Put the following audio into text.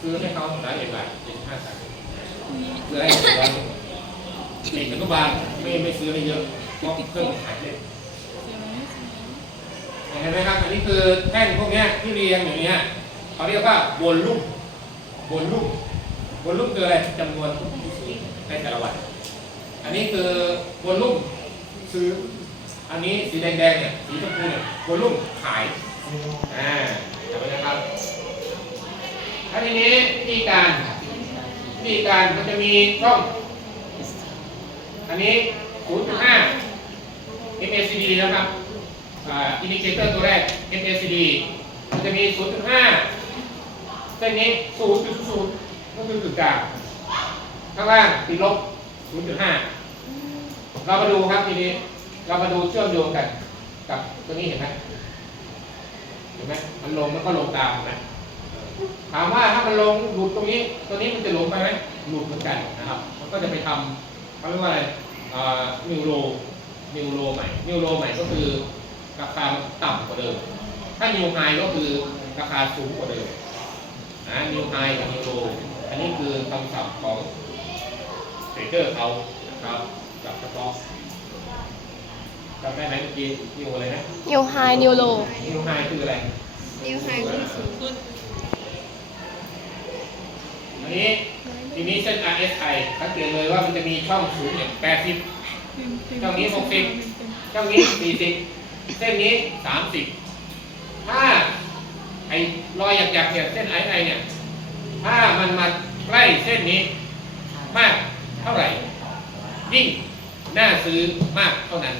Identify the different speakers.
Speaker 1: ซื้อให้เขาสายเอ็ดบาทเจ็ดห้าตังค์ซื้อให้เจ็ดร้อยเด็กอนุบาลไม่ไม่ซื้อให้เยอะเพราะเครื่องขายเล่นเห็นไหมครับ อันนี้คือแท่งพวกนี้ที่เรียงอย่างนี้เขาเรียกว่าบนลุ่มบนลุ่มบนลุ่มคืออะไรจำนวนผู้ซื้อในแต่ละวัน อันนี้คือบนลุ่มซื้อ อันนี้สีแดงๆเนี่ยสีชมพูเนี่ยบนลุ่มขายอ่าจำไว้นะครับ ถ้าทีนี้วิธีการวิธีการมันจะมีช่อง อันนี้ 0.5 MACD นะครับอ่าอินดิเคเตอร์ตัวแรก MACD มันจะมี 0.5เส้นนี้ 0.00ก็คือกึ่งกลางข้างล่างติดลบ 0.5 เรามาดูครับทีนี้เรามาดูเชื่อมโยงกัน กับตัวนี้เห็นไหมเห็นไหมมันลงแล้วก็ลงตามเห็นไหม ถามว่าถ้ามันลงหลุดตรงนี้ ตัวนี้มันจะหลงไปไหมหลุดเหมือนกันนะครับ มันก็จะไปทำเขาเรียกว่าอะไรนิวโรนิวโรใหม่นิวโรใหม่ก็คือราคาต่ำกว่าเดิม ถ้านิวไฮก็คือราคาสูงกว่าเดิมนะนิวไฮกับนิวโรอันนี้คือคำศัพท์ของเทรดเดอร์เขานะครับกับเฉพาะจำได้ไหมเมื่อกี้นิวอะไรนะ
Speaker 2: นิวไฮนิวโล
Speaker 1: นิวไฮคืออะไร
Speaker 3: นิ้วไฮที่สูง
Speaker 1: นี้ ทีนี้เส้น RSI สังเกตเลยว่ามันจะมีช่องสูงเนี่ย80ช่องนี้60ช่องนี้40เส้นนี้30ถ้าไอ้รอยหยักๆเนี่ยเส้น RSI เนี่ย ถ้ามันมาใกล้เส้นนี้มากเท่าไหร่ยิ่งน่าซื้อมากเท่านั้น